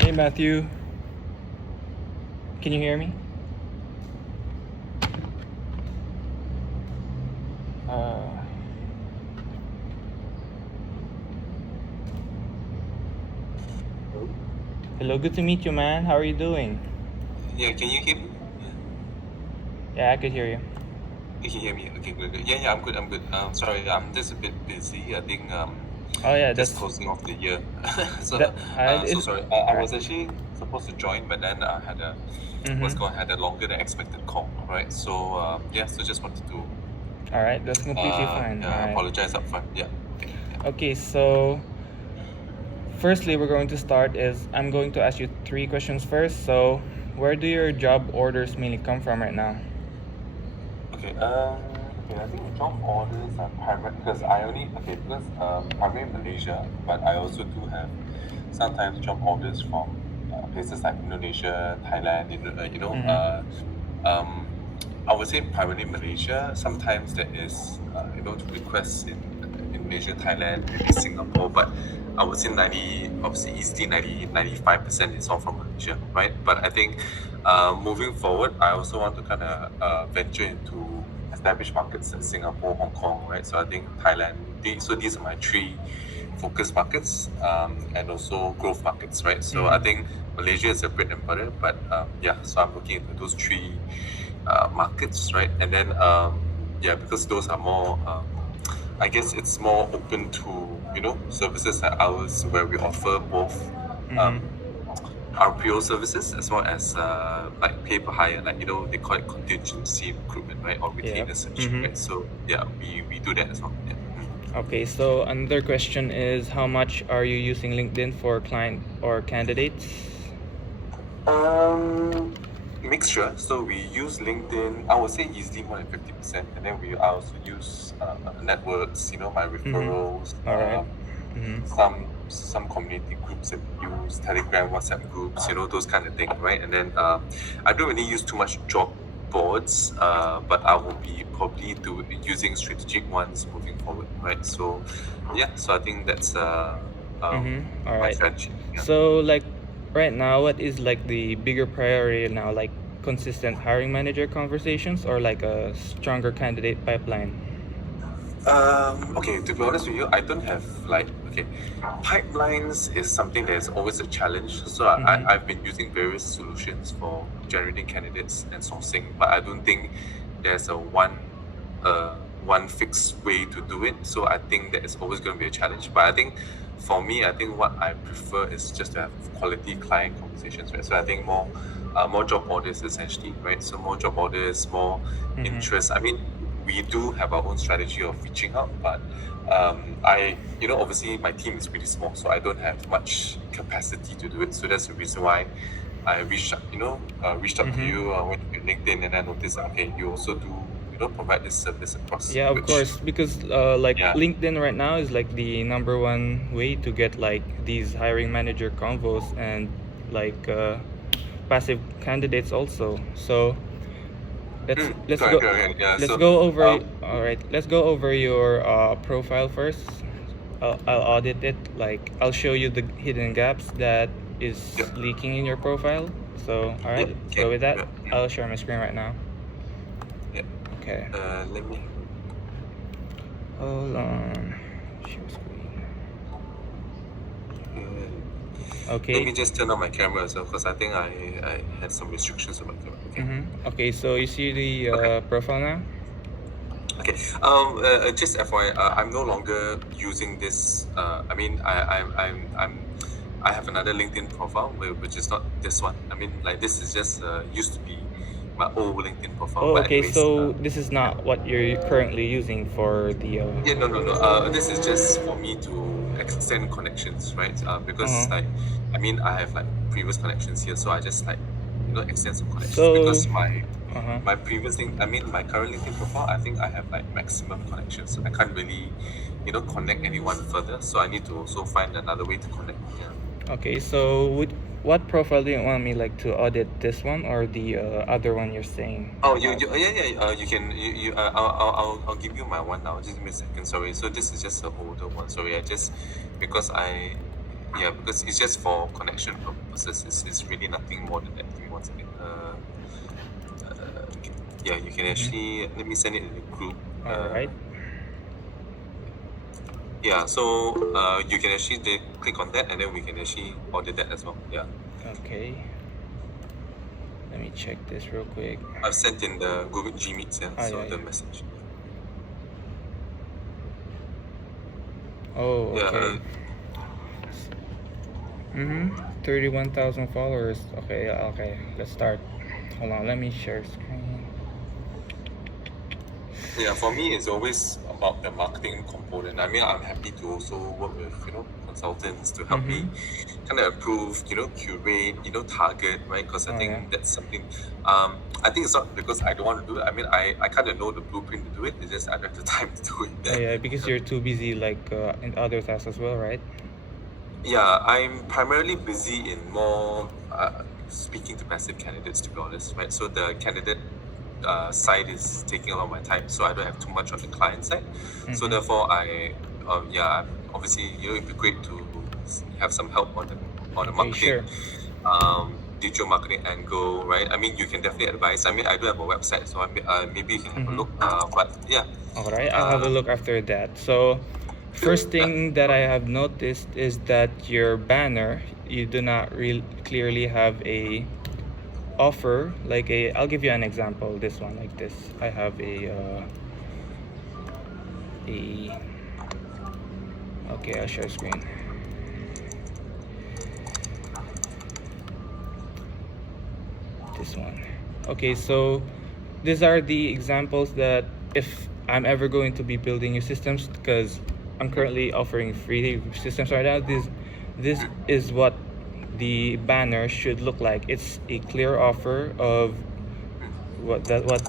Hey Matthew, can you hear me? Uh, Hello, good to meet you, man. How are you doing? Yeah, can you hear me? Yeah, I could hear you. You can hear me. Okay, good, good. Yeah, I'm good. I'm good. Sorry, I'm just a bit busy. I think Oh yeah, just that's closing off the year. that. So It's sorry. I all right. was actually supposed to join, but then I had a Mm-hmm. had a longer than expected call. Right. So yeah. So just wanted to All right, that's completely fine. All right. apologize upfront. Yeah. Okay. Yeah. Okay, so firstly, we're going to start is I'm going to ask you three questions first. So, where do your job orders mainly come from right now? Okay. Okay. I think job orders are primary because I only because primary Malaysia, but I also do have sometimes job orders from places like Indonesia, Thailand. Mm-hmm. Um, I would say primarily Malaysia. Sometimes there is requests in Indonesia, Thailand, maybe Singapore, but I would say obviously easily 95% is all from Malaysia, right? But I think moving forward, I also want to kind of venture into established markets like Singapore, Hong Kong, right? So I think Thailand. These are my three focus markets and also growth markets, right? So I Mm-hmm. think Malaysia is a bread and butter, but yeah, so I'm looking into those three markets, right? And then yeah, because those are more I guess it's more open to services like ours where we offer both Mm-hmm. um, RPO services as well as like pay per hire, like they call it contingency recruitment, right, or Yep. retainer search, Mm-hmm. right? So yeah, we do that as well. Yeah. Okay, so another question is how much are you using LinkedIn for client or candidates? Mixture. So we use LinkedIn. I would say easily more than 50%, and then I also use networks. My Mm-hmm. referrals. All right. Mm-hmm. Some community groups that we use, Telegram, WhatsApp groups. Those kind of things, right? And then I don't really use too much job boards, but I will be probably using strategic ones moving forward, right? So yeah. So I think that's Mm-hmm. All my right. strategy. Yeah. So like right now, what is like the bigger priority now? Like consistent hiring manager conversations or like a stronger candidate pipeline? Okay, to be honest with you, I don't have pipelines is something that is always a challenge. So Mm-hmm. I've been using various solutions for generating candidates and sourcing, but I don't think there's a one fixed way to do it. So I think that it's always going to be a challenge. But I think for me, I think what I prefer is just to have quality client conversations, right? So I think more job orders essentially, right? So more job orders, more Mm-hmm. interest. I mean, we do have our own strategy of reaching out, but obviously my team is pretty small, so I don't have much capacity to do it. So that's the reason why I reached out to Mm-hmm. you, went to your LinkedIn, and I noticed okay, you also do provide this service across, Yeah, of which course, because like yeah. LinkedIn right now is like the number one way to get like these hiring manager convos and like passive candidates also. So let's Correct, go correct, yeah. let's So go over all right. Let's go over your profile first. I'll audit it. Like I'll show you the hidden gaps that is yeah, leaking in your profile. So all yeah, right. okay, So with that, yeah, I'll share my screen right now. yeah. Okay. Let me. Hold on. Share screen. Let Okay. me just turn on my camera as well, because I think I had some restrictions on my camera. Okay. Mm-hmm. Okay, so you see the Okay. profile now? Okay. Just FYI, I'm no longer using this. I mean, I have another LinkedIn profile, which is not this one. I mean, like this is just used to be my old LinkedIn profile. Oh, But okay, anyways, so this is not what you're currently using for the. yeah, no, no, no. This is just for me to extend connections, right? Because Uh-huh. I mean, I have like previous connections here, so I just extend some connections So, because uh-huh. my previous thing, I mean, my current LinkedIn profile, I think I have like maximum connections. I can't really, connect anyone further. So I need to also find another way to connect. Yeah. Okay, so what profile do you want me like to audit? This one or the other one you're saying? Oh, yeah, yeah. You can, I'll give you my one now. Just give me a second. Sorry. So this is just an older one. Sorry, because Yeah, because it's just for connection purposes. It's really nothing more than that. Give me one second. Okay. Yeah, you can actually let me send it in the group. All right. Yeah, so you can actually click on that, and then we can actually order that as well. Yeah, Okay. Let me check this real quick. I've sent in the Google G Meet, yeah, Ah, so yeah, the yeah. message. Oh, Yeah, okay. 31,000 followers. Okay, okay. Let's start. Hold on, let me share screen. yeah. For me, it's always about the marketing component. I mean, I'm happy to also work with consultants to help me kind of improve, curate, target, right? Because I Oh, think yeah. that's something. I think it's not because I don't want to do it. I mean, I kind of know the blueprint to do it. It's just I don't have the time to do it. Oh, yeah, because you're too busy like in other tasks as well, right? Yeah, I'm primarily busy in more speaking to passive candidates, to be honest, right? So the candidate side is taking a lot of my time, so I don't have too much on the client side. So therefore, obviously, it'd be great to have some help on the Okay, marketing, sure. digital marketing angle, right? I mean, you can definitely advise. I mean, I do have a website, so maybe you can have a look. But yeah, All right, I'll have a look after that. So, first thing that I have noticed is that your banner, you do not clearly have a offer. Like I'll give you an example. This one, like this. I have okay, I'll share screen. This one. Okay, so these are the examples that if I'm ever going to be building new systems, because I'm currently offering free systems right now, this is what the banner should look like. It's a clear offer of what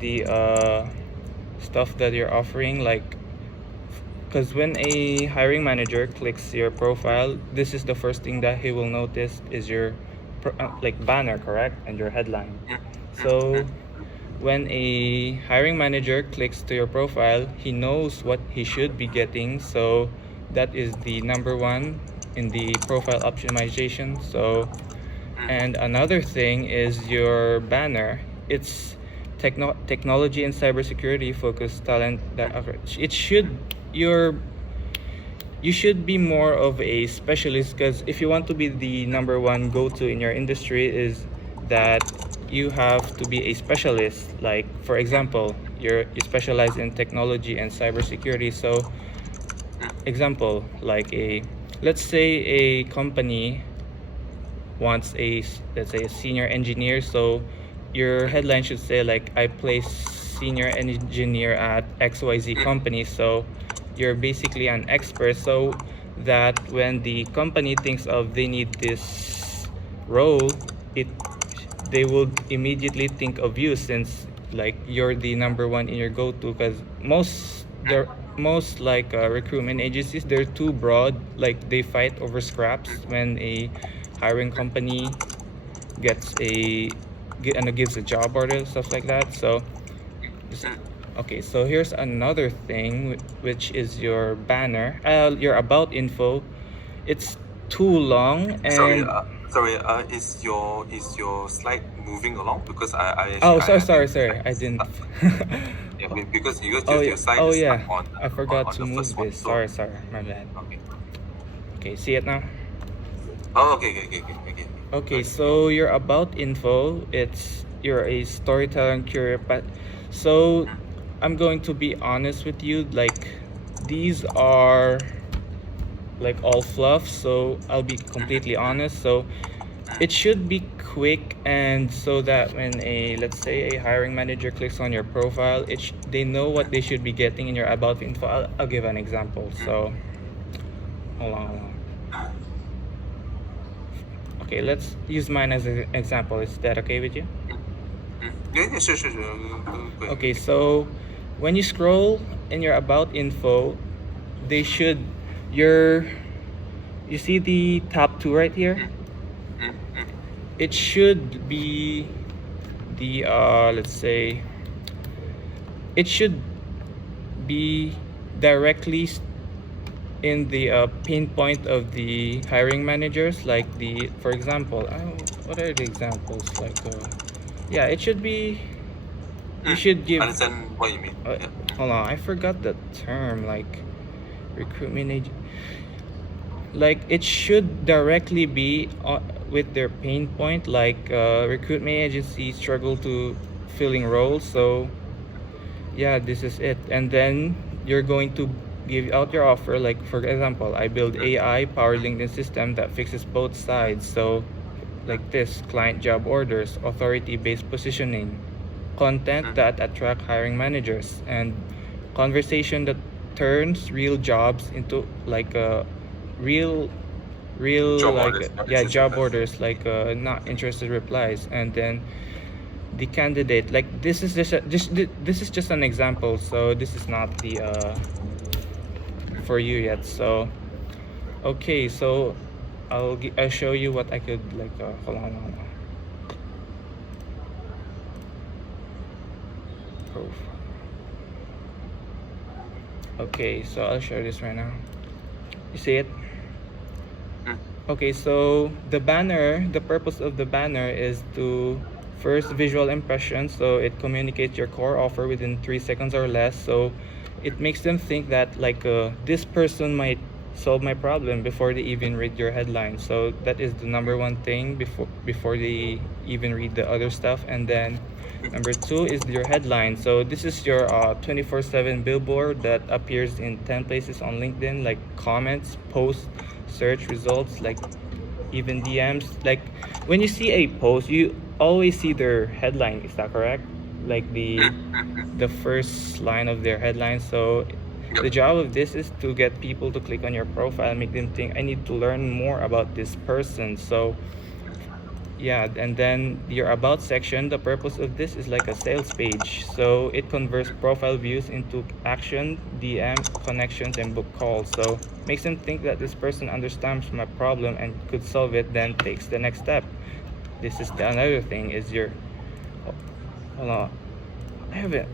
the stuff that you're offering, like, because when a hiring manager clicks your profile, this is the first thing that he will notice is your like banner, correct, and your headline. So when a hiring manager clicks to your profile, he knows what he should be getting. So that is the number one in the profile optimization. So, and another thing is your banner. It's technology and cybersecurity focused talent that it should you should be more of a specialist, because if you want to be the number one go-to in your industry, is that you have to be a specialist. Like, for example, you specialize in technology and cybersecurity. So example, like let's say a company wants let's say a senior engineer. So your headline should say like, I place senior engineer at XYZ company. So you're basically an expert, so that when the company thinks of they need this role, they will immediately think of you, since like you're the number one in your go-to. Because most like recruitment agencies, they're too broad. Like they fight over scraps when a hiring company gives a job order, stuff like that. So okay, so here's another thing, which is your banner, your about info. It's too long, and Sorry. Is your slide moving along? Because I oh, actually sorry, I didn't. Yeah, because Oh yeah, your slide oh is yeah, stuck on I forgot to the move first one. this. So Sorry, my bad. okay. Okay, see it now. Oh, okay. Okay, so your about info, you're a storyteller and curator, but so I'm going to be honest with you, like these are like all fluff, so I'll be completely honest. So it should be quick, and so that when let's say a hiring manager clicks on your profile, they know what they should be getting in your about info. I'll give an example. So hold on. Okay, let's use mine as an example. Is that okay with you? Yeah, sure. Go ahead. Okay, so when you scroll in your about info, they should you see the top two right here? It should be the let's say it should be directly in the pain point of the hiring managers, like for example, what are the examples? Like, yeah, it should be. You should give. Understand what you mean. Yeah. Hold on, I forgot the term. Like, recruitment agent. Like, it should directly be with their pain point. Like, recruitment agencies struggle to filling roles, so yeah, this is it. And then you're going to give out your offer. Like, for example, I build AI powered LinkedIn system that fixes both sides. So like this: client job orders, authority based positioning, content that attract hiring managers, and conversation that turns real jobs into like a real Job like orders, not yeah, interested job replies. orders, like not interested replies. And then the candidate, like, this is this is just an example, so this is not the for you yet. So okay, so I'll show you what I could, like, hold on. Proof. Okay, so I'll show this right now. You see it? Okay, so the purpose of the banner is to first visual impression, so it communicates your core offer within 3 seconds or less. So it makes them think that, like, this person might solve my problem before they even read your headline. So that is the number one thing before they even read the other stuff. And then number two is your headline. So this is your 24/7 billboard that appears in 10 places on LinkedIn, like comments, posts, search results, like even DMs. Like, when you see a post, you always see their headline. Is that correct? Like the first line of their headline. So the job of this is to get people to click on your profile, make them think, I need to learn more about this person. So yeah, and then your about section, the purpose of this is like a sales page. So it converts profile views into action, DM, connections, and book calls. So makes them think that this person understands my problem and could solve it, then takes the next step. This is another thing is your, hold on, I have it.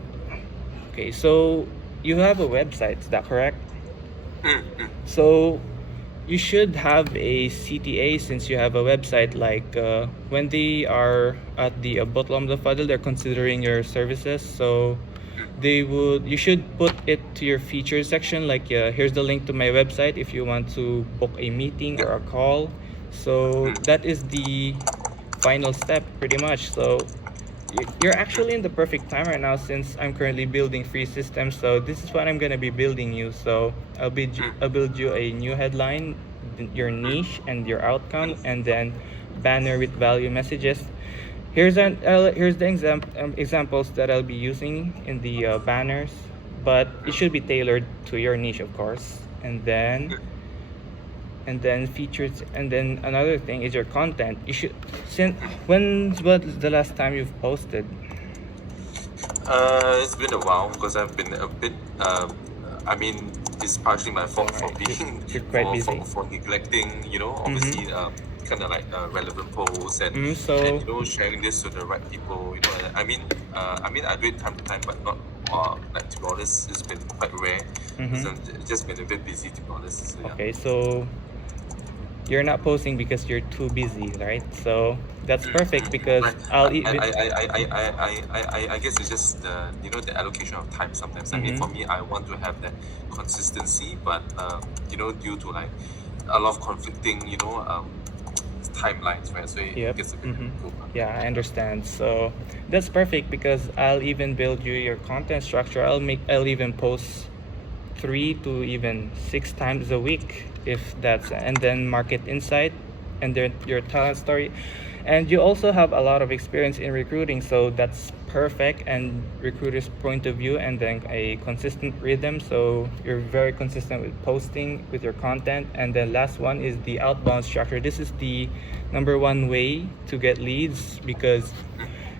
Okay, so you have a website, is that correct? So you should have a CTA since you have a website. Like, when they are at the bottom of the funnel, they're considering your services. So you should put it to your features section. Like, here's the link to my website if you want to book a meeting or a call. So that is the final step, pretty much. So you're actually in the perfect time right now, since I'm currently building free systems. So this is what I'm gonna be building you. So I'll build you a new headline, your niche and your outcome, and then banner with value messages. Here's the examples that I'll be using in the banners, but it should be tailored to your niche, of course. And then features. And then another thing is your content. You should, when's the last time you've posted? It's been a while because I've been a bit. I mean, it's partially my fault for being You're quite busy. for neglecting. You know, obviously, kind of like relevant posts and, So and sharing this to the right people. You know, I mean, I do it time to time, but not. Like, to be honest, it's been quite rare. So I've just been a bit busy, to be honest. So, yeah. okay, so you're not posting because you're too busy, right? So that's perfect, because I'll even I guess it's just the the allocation of time sometimes. I mean, for me, I want to have that consistency, but due to like a lot of conflicting timelines, right? So it gets a bit difficult. yeah, I understand. So that's perfect, because I'll even build you your content structure. I'll even post 3 to even 6 times a week, if that's, and then market insight, and then your talent story. And you also have a lot of experience in recruiting, so that's perfect, and recruiter's point of view, and then a consistent rhythm, so you're very consistent with posting, with your content. And then last one is the outbound structure. This is the number one way to get leads, because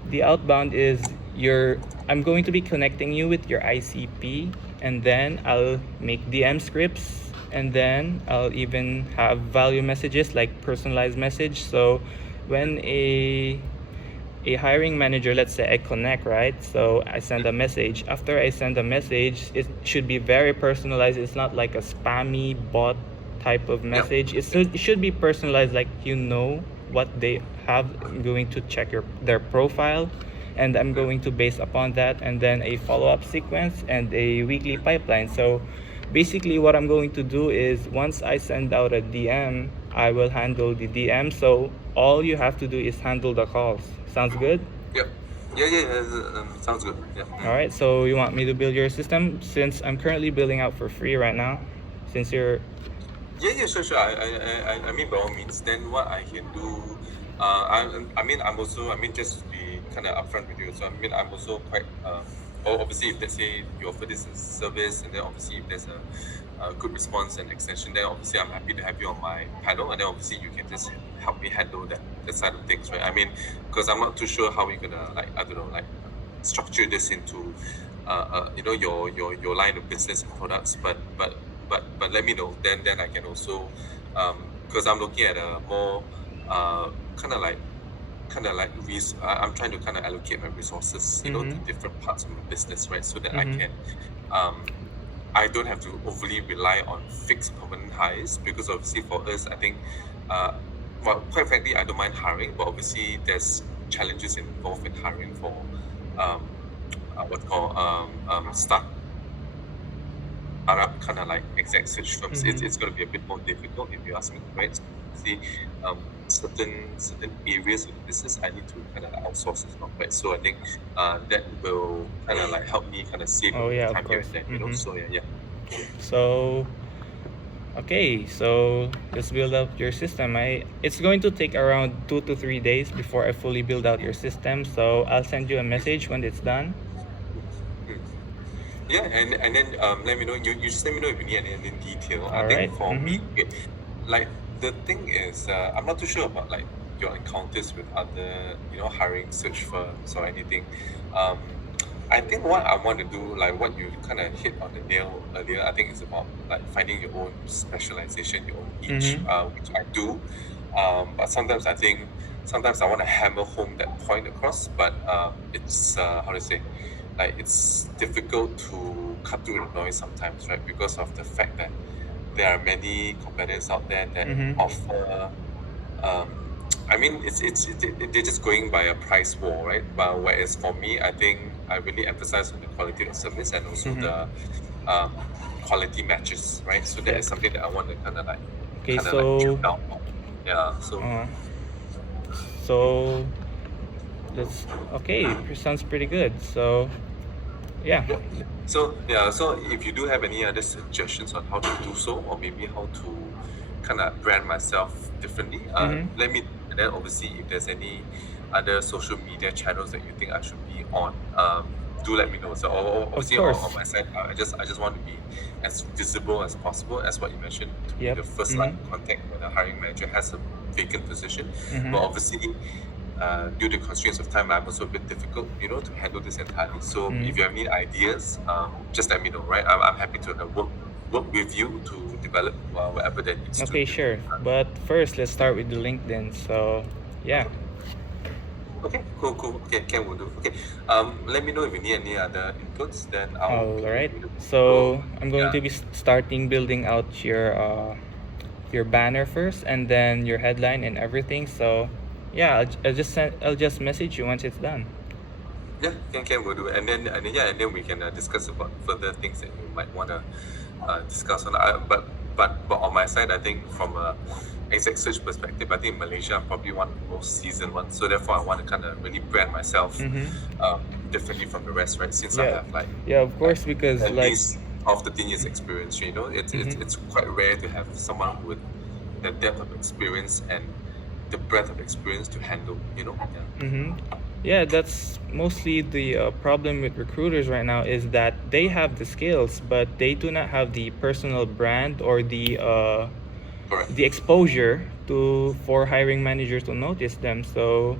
the outbound is I'm going to be connecting you with your ICP, and then I'll make DM scripts, and then I'll even have value messages, like personalized message. So when a hiring manager, let's say I connect, right? So I send a message. After I send a message, it should be very personalized. It's not like a spammy bot type of message. It should be personalized, like you know what they have. I'm going to check their profile, and I'm going to base upon that, and then a follow-up sequence and a weekly pipeline. So basically what I'm going to do is once I send out a DM, I will handle the DM. So all you have to do is handle the calls. Sounds good? Yep. Sounds good. Yeah. All right. So you want me to build your system since I'm currently building out for free right now, since you're Yeah, sure. I mean, by all means. Then what I can do, I'm also, just to be kind of upfront with you. So I'm also quite, obviously, if let's say you offer this as a service, and then obviously if there's a good response and extension, then obviously I'm happy to have you on my panel, and then obviously you can just help me handle that side of things, right? I mean, because I'm not too sure how we're gonna structure this into, your line of business and products, but let me know. Then I can also, because I'm looking at a more kind of like I'm trying to kind of allocate my resources, to different parts of my business, right? So that I can, I don't have to overly rely on fixed permanent hires, because obviously for us, I think, quite frankly, I don't mind hiring, but obviously there's challenges involved in hiring for startup kind of like exec search firms. It's going to be a bit more difficult if you ask me, right? So see, certain areas of the business I need to kind of outsource as well, right? So I think that will kind of like help me kind of save Oh, yeah, of time here course. and there, So yeah. So okay, so let's build out your system. It's going to take around 2 to 3 days before I fully build out your system. So I'll send you a message when it's done. Yeah, and then let me know. You just let me know if you need any detail. I All think right. for me, like the thing is, I'm not too sure about like your encounters with other, hiring search firms or anything. I think what I want to do, like what you kind of hit on the nail earlier, I think it's about like finding your own specialization, your own niche, which I do. But sometimes I want to hammer home that point across, but it's how to say, like it's difficult to cut through the noise sometimes, right? Because of the fact that there are many competitors out there that offer. I mean, they're just going by a price war, right? But whereas for me, I think I really emphasize on the quality of service and also the quality matches, right? So that is something that I want to kind of like drill down on. Yeah. So let's sounds pretty good. So yeah. So if you do have any other suggestions on how to do so, or maybe how to kind of brand myself differently, let me. And then obviously, if there's any other social media channels that you think I should be on, do let me know. So obviously on my side, I just want to be as visible as possible, as what you mentioned, to be the first line of contact when a hiring manager has a vacant position. But obviously, due to constraints of time, I'm also a bit difficult, to handle this entirely. So if you have any ideas, just let me know, right? I'm happy to work with you to develop whatever that needs to. Okay, sure. But first, let's start with the LinkedIn. So yeah. Okay, cool. Okay, Ken will do. Okay, let me know if you need any other inputs. Then All right. So I'm going to be starting building out your banner first, and then your headline and everything. So yeah, I'll just message you once it's done. Yeah, Ken will do, and then we can discuss about further things that you might want to discuss on. But on my side, I think from a exec search perspective, I think Malaysia I'm probably one of the most seasoned ones. So therefore, I want to kind of really brand myself differently from the rest, right? Since I have of course, because at least 13 years experience, it's quite rare to have someone with the depth of experience and the breadth of experience to handle, Yeah, that's mostly the problem with recruiters right now, is that they have the skills, but they do not have the personal brand or the exposure for hiring managers to notice them. So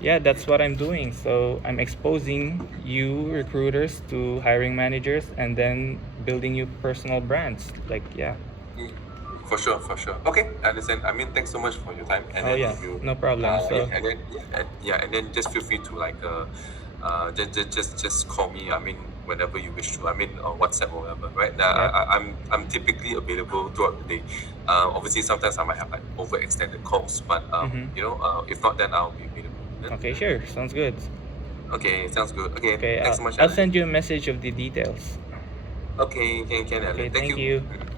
yeah, that's what I'm doing. So I'm exposing you recruiters to hiring managers, and then building you personal brands. For sure, for sure. Okay, I understand. I mean, thanks so much for your time. And Oh then yeah, if you, no problem. So yeah, and then and then just feel free to like just call me. I mean, whenever you wish to. I mean, WhatsApp or whatever, right? Yep. I'm typically available throughout the day. Obviously, sometimes I might have like overextended calls, but Mhm. you know, if not, then I'll be available. Then, Okay, sure. Sounds good. okay, sounds good. Okay, Okay, thanks so much, I'll Alan. send you a message of the details. Okay, can, Okay, Alan. Thank thank you. you. Mhm.